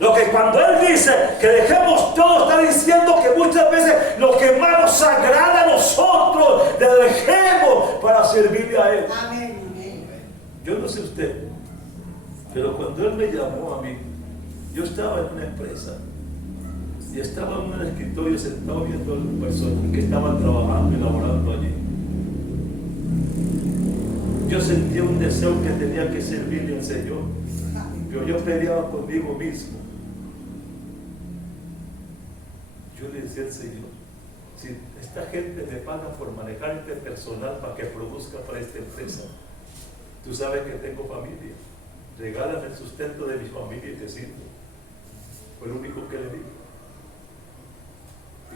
Lo que cuando Él dice que dejemos todo, está diciendo que muchas veces lo que más nos agrada a nosotros, le dejemos para servirle a Él. Amén. Yo no sé usted, pero cuando Él me llamó a mí, yo estaba en una empresa y estaba en un escritorio sentado viendo a las personas que estaban trabajando y laborando allí. Yo sentía un deseo que tenía que servirle al Señor, pero yo peleaba conmigo mismo. Yo le decía al Señor: si esta gente me paga por manejar este personal para que produzca para esta empresa, Tú sabes que tengo familia. Regálame el sustento de mi familia y te sirvo. Fue lo único que le dije.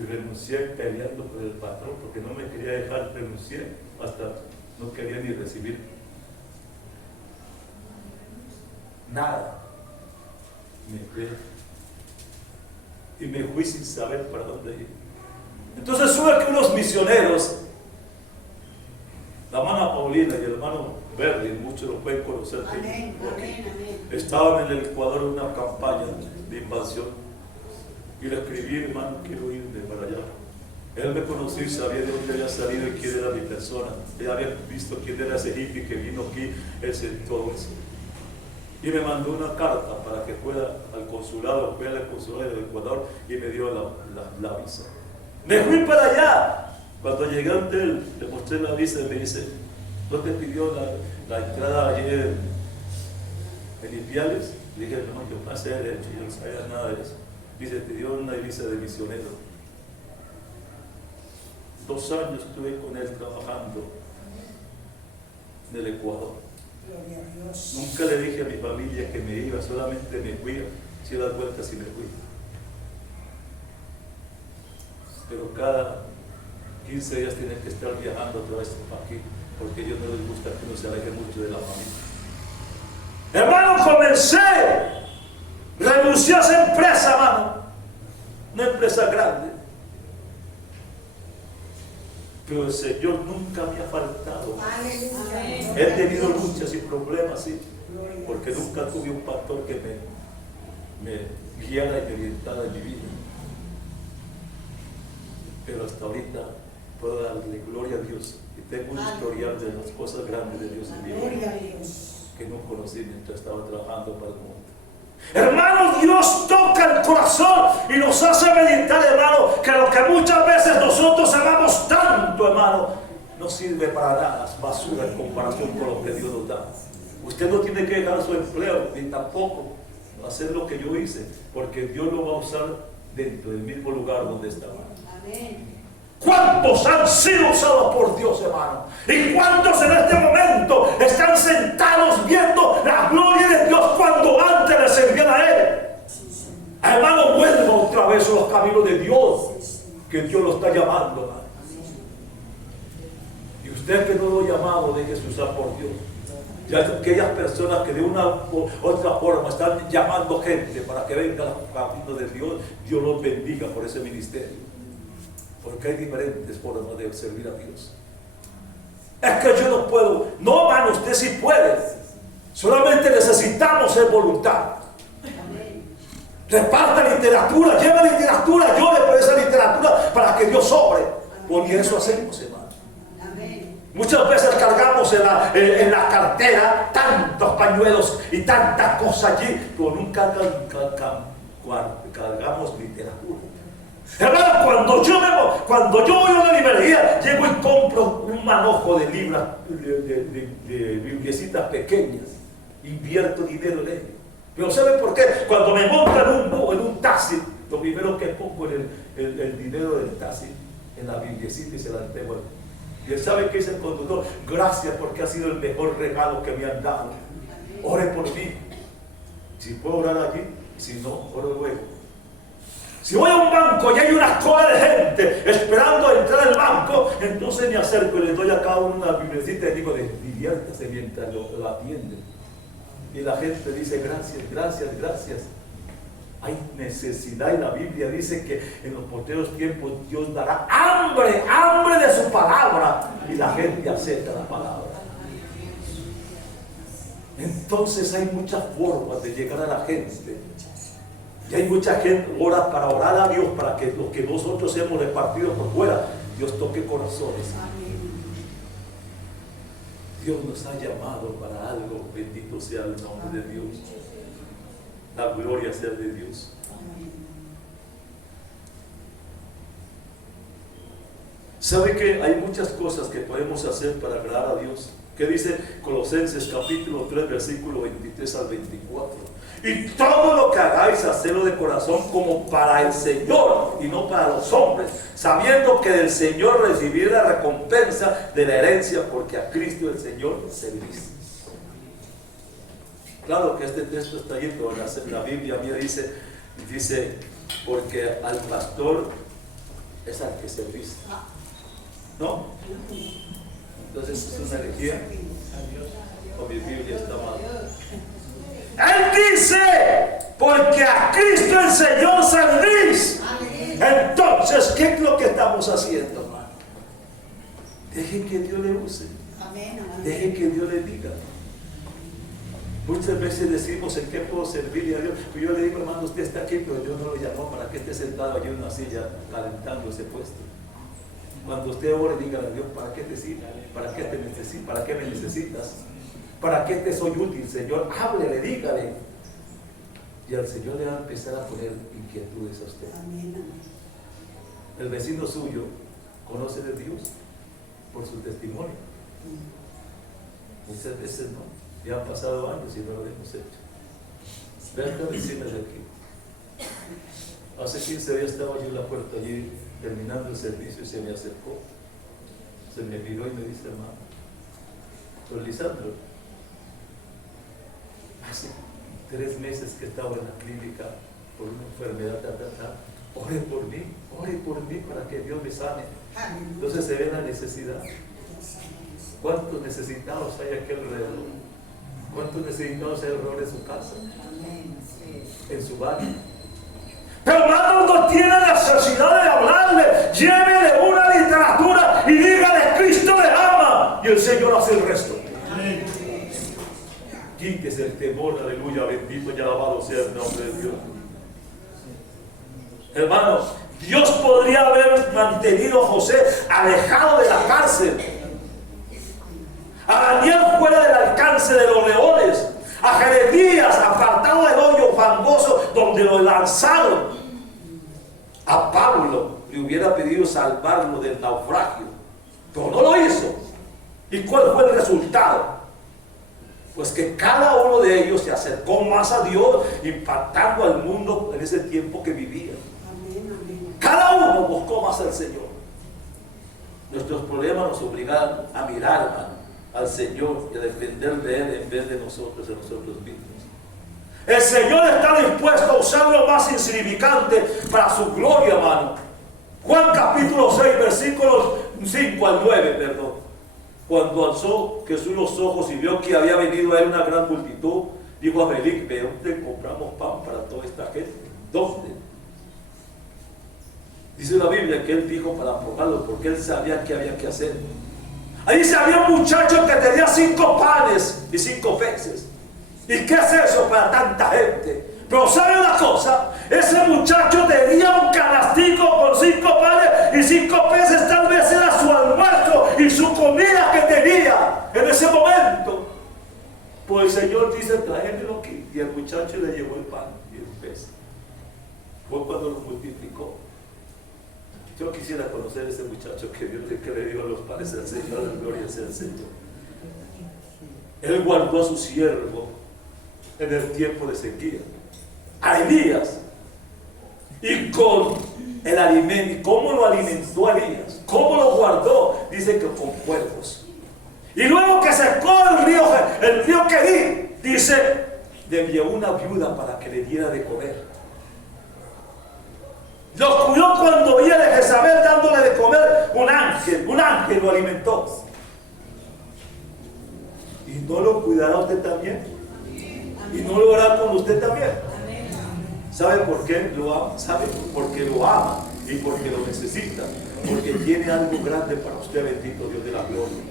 Y renuncié peleando por el patrón porque no me quería dejar, renuncié, hasta no quería ni recibir nada. Me fui y me fui sin saber para dónde ir. Entonces sube que unos misioneros, la hermana Paulina y el hermano Verdi, muchos lo pueden conocer, Amén, amén, amén. estaban en el Ecuador en una campaña de invasión. Y le escribí, hermano, quiero irme para allá. Él me conoció y sabía de dónde había salido y quién era mi persona. Él había visto quién era ese hippie que vino aquí, ese todo eso. Y me mandó una carta para que fuera al consulado, fui al consulado del Ecuador y me dio la visa. Me fui para allá. Cuando llegué ante él, le mostré la visa y me dice, ¿no te pidió la entrada ayer en Ipiales? Le dije, no, yo pasé derecho, yo no sabía nada de eso. Dice, te dio una visa de misionero. 2 años estuve con él trabajando en el Ecuador. Gloria a Dios. Nunca le dije a mi familia que me iba, solamente me fui, si das vueltas y me fui. Pero cada 15 días tienen que estar viajando otra vez para aquí, porque a ellos no les gusta que uno se aleje mucho de la familia. Hermano, comencé, renuncié a esa empresa, hermano, una empresa grande. Pero el Señor nunca me ha faltado. Aleluya. He tenido luchas y problemas, sí, porque nunca tuve un pastor que me guiara y me orientara en mi vida. Pero hasta ahorita puedo darle gloria a Dios y tengo un historial de las cosas grandes de Dios en mi Gloria vida a Dios. que no conocí mientras estaba trabajando para el mundo. Hermanos, Dios toca el corazón y nos hace meditar, hermano, que lo que muchas veces nosotros amamos tanto, hermano, no sirve para nada, es basura en comparación con lo que Dios nos da. Usted no tiene que dejar su empleo, ni tampoco hacer lo que yo hice, porque Dios lo va a usar dentro del mismo lugar donde estaba. Amén. ¿Cuántos han sido usados por Dios, hermano? ¿Y cuántos en este momento están sentados viendo la gloria de Dios cuando antes le servían a Él? Hermano, vuelva otra vez a los caminos de Dios, que Dios lo está llamando, hermano. Y usted que no lo ha llamado, déjese usar por Dios. Ya aquellas personas que de una u otra forma están llamando gente para que venga a los caminos de Dios, Dios los bendiga por ese ministerio. Porque hay diferentes formas de servir a Dios. Es que yo no puedo. No, hermano, usted sí puede. Solamente necesitamos ser voluntad. Reparta literatura, lleva literatura, llore por esa literatura para que Dios sobre. Porque eso hacemos, hermano. Muchas veces cargamos en la cartera tantos pañuelos y tantas cosas allí, pero nunca cargamos literatura. Hermano, cuando yo voy a una librería, llego y compro un manojo de libras, de bibliecitas pequeñas, invierto dinero en ello. Pero ¿saben por qué? Cuando me montan en un taxi, lo primero que pongo en el dinero del taxi, en la bibliecita y se la entrego. Y él sabe que es el conductor. Gracias porque ha sido el mejor regalo que me han dado. Ore por mí. Si puedo orar aquí, si no, oro luego. Si voy a un banco y hay una cola de gente esperando a entrar al banco, entonces me acerco y le doy a cada uno una biblicita y digo, diviértase mientras lo atienden. Y la gente dice, gracias, gracias, gracias. Hay necesidad y la Biblia dice que en los postreros tiempos Dios dará hambre de su palabra y la gente acepta la palabra. Entonces hay muchas formas de llegar a la gente. Y hay mucha gente ora para orar a Dios para que lo que nosotros hemos repartido por fuera, Dios toque corazones. Dios nos ha llamado para algo. Bendito sea el nombre de Dios. La gloria sea de Dios. ¿Sabe que hay muchas cosas que podemos hacer para agradar a Dios? ¿Qué dice Colosenses capítulo 3, versículo 23 al 24? Y todo lo que hagáis, hacedlo de corazón como para el Señor y no para los hombres, sabiendo que del Señor recibiré la recompensa de la herencia, porque a Cristo el Señor servís. Claro que este texto está allí, pero la Biblia mía dice, porque al pastor es al que servís. ¿No? Entonces es una herejía. O mi Biblia está mal. Él dice, porque a Cristo el Señor servís. Entonces, ¿qué es lo que estamos haciendo, hermano? Dejen que Dios le use. Dejen que Dios le diga. Muchas veces decimos, ¿en qué puedo servirle a Dios? Pues yo le digo, hermano, usted está aquí, pero Dios no lo llamó para que esté sentado allí en una silla calentando ese puesto. Cuando usted ore, dígale a Dios, ¿para qué te sirve? ¿Para qué te necesitas? ¿Para qué me necesitas? ¿Para qué te soy útil, Señor? Háblele, dígale. Y al Señor le va a empezar a poner inquietudes a usted. El vecino suyo conoce de Dios por su testimonio. Muchas veces no. Ya han pasado años y no lo hemos hecho. Vean esta vecina de aquí. Hace 15 días estaba yo en la puerta allí terminando el servicio y se me acercó. Se me miró y me dice, hermano, don Lisandro, hace 3 meses que estaba en la clínica por una enfermedad, ore por mí para que Dios me sane. Entonces se ve la necesidad. ¿Cuántos necesitados hay aquí alrededor? ¿Cuántos necesitados hay alrededor de su casa? En su barrio. Pero hermano, no tiene necesidad de hablarle. Llévele una literatura y dígale, Cristo le ama. Y el Señor hace el resto. Quítese el temor, aleluya, bendito y alabado sea el nombre de Dios. Hermano, Dios podría haber mantenido a José alejado de la cárcel, a Daniel fuera del alcance de los leones, a Jeremías apartado del hoyo fangoso donde lo lanzaron. A Pablo le hubiera pedido salvarlo del naufragio, pero no lo hizo. ¿Y cuál fue el resultado? Pues que cada uno de ellos se acercó más a Dios, impactando al mundo en ese tiempo que vivía. Cada uno buscó más al Señor. Nuestros problemas nos obligan a mirar, hermano, al Señor y a depender de Él en vez de nosotros mismos. El Señor está dispuesto a usar lo más insignificante para su gloria, hermano. Juan capítulo 6, versículos 5 al 9, perdón. Cuando alzó Jesús los ojos y vio que había venido a él una gran multitud, dijo a Felipe, ¿dónde compramos pan para toda esta gente? ¿Dónde? Dice la Biblia que él dijo para probarlo, porque él sabía qué había que hacer. Ahí dice, había un muchacho que tenía 5 panes y 5 peces. ¿Y qué es eso para tanta gente? Pero ¿sabe una cosa? Ese muchacho tenía un canastico con 5 panes y 5 peces, tal vez era su almuerzo y su comida que tenía en ese momento. Pues el Señor dice, tráemelo aquí. Y el muchacho le llevó el pan y el pez. Fue cuando lo multiplicó. Yo quisiera conocer a ese muchacho que Dios le dio los panes al Señor, la gloria sea al Señor. Él guardó a su siervo en el tiempo de sequía, a Elías, y con el alimento. ¿Y cómo lo alimentó a Elías? ¿Cómo lo guardó? Dice que con cuervos. Y luego que secó el río Querí, dice, le envió una viuda para que le diera de comer. Lo cuidó cuando veía de Jezabel dándole de comer un ángel lo alimentó. ¿Y no lo cuidará usted también? ¿Y no lo hará con usted también? ¿Sabe por qué lo ama? ¿Sabe? Porque lo ama y porque lo necesita. Porque tiene algo grande para usted, bendito Dios de la gloria.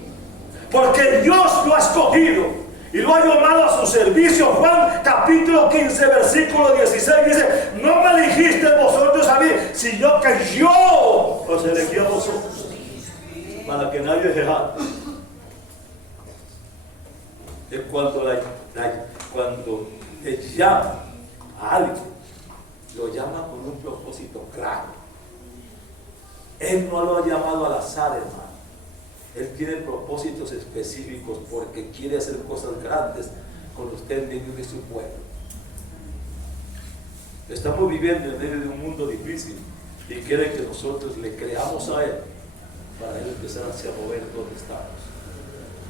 Porque Dios lo ha escogido y lo ha llamado a su servicio. Juan capítulo 15, versículo 16 dice, no me elegiste vosotros a mí, sino que yo os elegí a vosotros, para que nadie se jacte. Es cuando te llama a alguien, lo llama con un propósito claro. Él no lo ha llamado al azar, hermano. Él tiene propósitos específicos porque quiere hacer cosas grandes con usted en medio de su pueblo. Estamos viviendo en medio de un mundo difícil y quiere que nosotros le creamos a Él para Él empezar a mover donde estamos.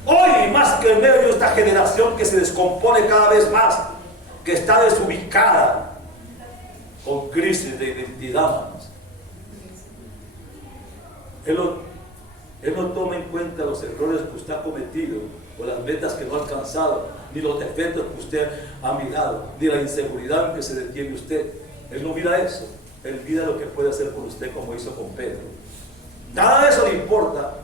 Hoy más que en medio de esta generación que se descompone cada vez más, que está desubicada, con crisis de identidad, Él no toma en cuenta los errores que usted ha cometido, o las metas que no ha alcanzado, ni los defectos que usted ha mirado, ni la inseguridad en que se detiene usted. Él no mira eso. Él mira lo que puede hacer por usted, como hizo con Pedro. Nada de eso le importa.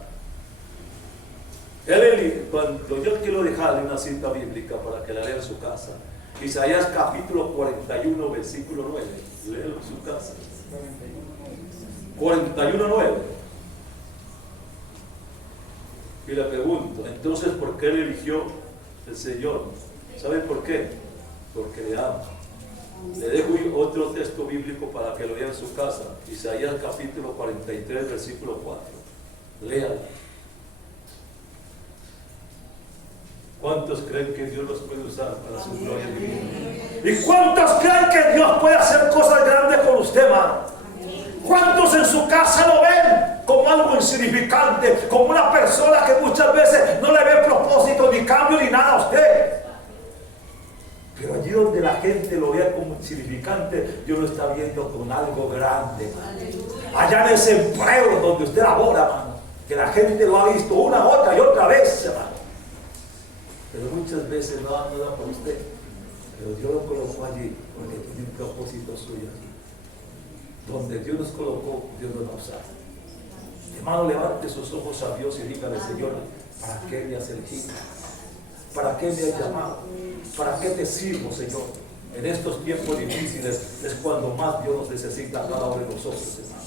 Cuando yo quiero dejarle una cita bíblica para que la lea en su casa. Isaías capítulo 41, versículo 9. Léelo en su casa. 41:9. Y le pregunto, entonces, ¿por qué le eligió el Señor? ¿Sabe por qué? Porque le ama. Le dejo otro texto bíblico para que lo lea en su casa. Isaías capítulo 43, versículo 4. Léalo. ¿Cuántos creen que Dios los puede usar para su gloria divina? ¿Y cuántos creen que Dios puede hacer cosas grandes con usted, hermano? ¿Cuántos en su casa lo ven como algo insignificante, como una persona que muchas veces no le ve propósito, ni cambio, ni nada a usted? Pero allí donde la gente lo vea como insignificante, Dios lo está viendo con algo grande, hermano. Allá en ese empleo donde usted labora, hermano, que la gente lo ha visto una, otra y otra vez, hermano. Pero muchas veces no da por usted. Pero Dios lo colocó allí porque tiene un propósito suyo aquí. Donde Dios nos colocó, Dios nos va a usar. Hermano, levante sus ojos a Dios y dígale: Señor, ¿para qué me has elegido? ¿Para qué me has llamado? ¿Para qué te sirvo, Señor? En estos tiempos difíciles es cuando más Dios nos necesita a cada uno de nosotros, hermano.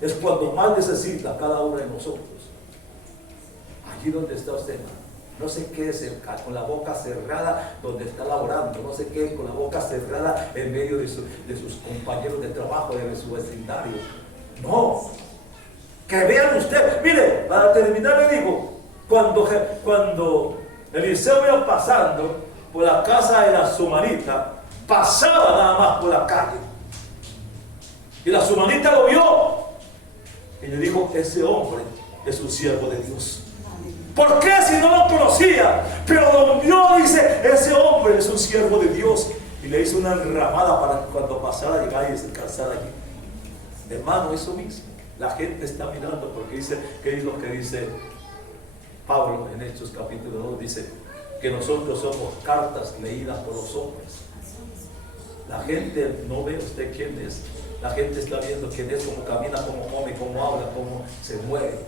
Es cuando más necesita a cada uno de nosotros. Allí donde está usted, hermano. No se quede con la boca cerrada donde está laborando. No se quede con la boca cerrada en medio de sus compañeros de trabajo, de su vecindario. No. Que vean usted. Mire, para terminar le digo, cuando Eliseo iba pasando por la casa de la sumanita, pasaba nada más por la calle. Y la sumanita lo vio. Y le dijo: ese hombre es un siervo de Dios. ¿Por qué si no lo conocía? Pero lo vio, dice: ese hombre es un siervo de Dios. Y le hizo una enramada para que cuando pasara llegara y descansara allí. Hermano, eso mismo. La gente está mirando porque dice, ¿qué es lo que dice Pablo en Hechos capítulo 2? Dice que nosotros somos cartas leídas por los hombres. La gente no ve usted quién es. La gente está viendo quién es, cómo camina, cómo come, cómo habla, cómo se mueve.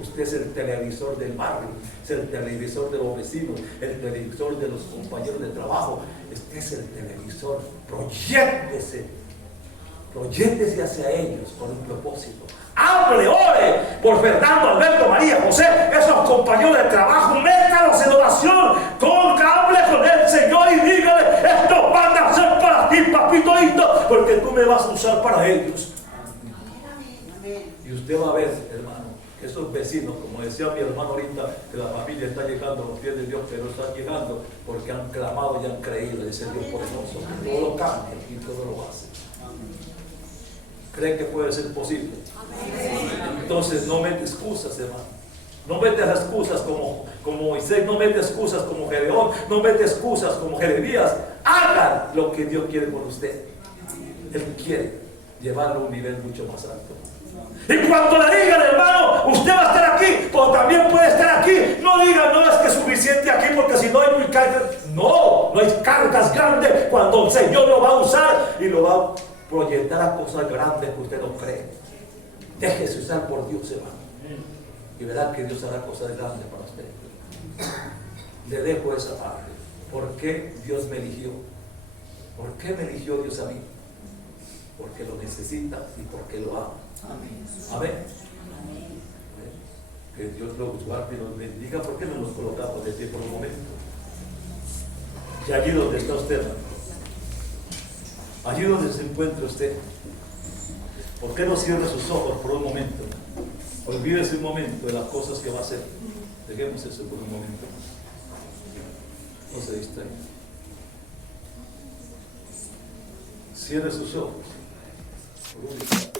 Usted es el televisor del barrio, es el televisor de los vecinos, el televisor de los compañeros de trabajo. Este es el televisor. Proyéctese hacia ellos con un propósito. Hable, ore por Fernando, Alberto, María, José, esos compañeros de trabajo. Métalos en oración, hable con el Señor y dígale: esto van a ser para ti, papito lindo, porque tú me vas a usar para ellos. Y usted va a ver, hermano, que esos vecinos, como decía mi hermano ahorita, que la familia está llegando a los pies de Dios, pero están llegando porque han clamado y han creído. Dice Dios por nosotros, todo lo cambia y todo lo hace. ¿Creen que puede ser posible? Entonces no mete excusas, hermano. No mete excusas como Moisés, no mete excusas como Gedeón, no mete excusas como Jeremías. Hagan lo que Dios quiere con usted. Él quiere llevarlo a un nivel mucho más alto. Y cuando le digan: hermano, usted va a estar aquí, pero también puede estar aquí, no digan: no, es que es suficiente aquí porque si no hay muy cargas. No hay cargas grandes cuando el Señor lo va a usar y lo va a proyectar a cosas grandes que usted no cree. Déjese usar por Dios, hermano, y verá que Dios hará cosas grandes para usted. Le dejo esa parte. ¿Por qué Dios me eligió? ¿Por qué me eligió Dios a mí? Porque lo necesita y porque lo ama. Amén. Que Dios lo guarde y nos bendiga. ¿Por qué no nos colocamos de pie por un momento? Y allí donde está usted, hermano, allí donde se encuentra usted, ¿por qué no cierra sus ojos por un momento? Olvídese un momento de las cosas que va a hacer. Dejemos eso por un momento. No se distraiga. Cierre sus ojos por un instante.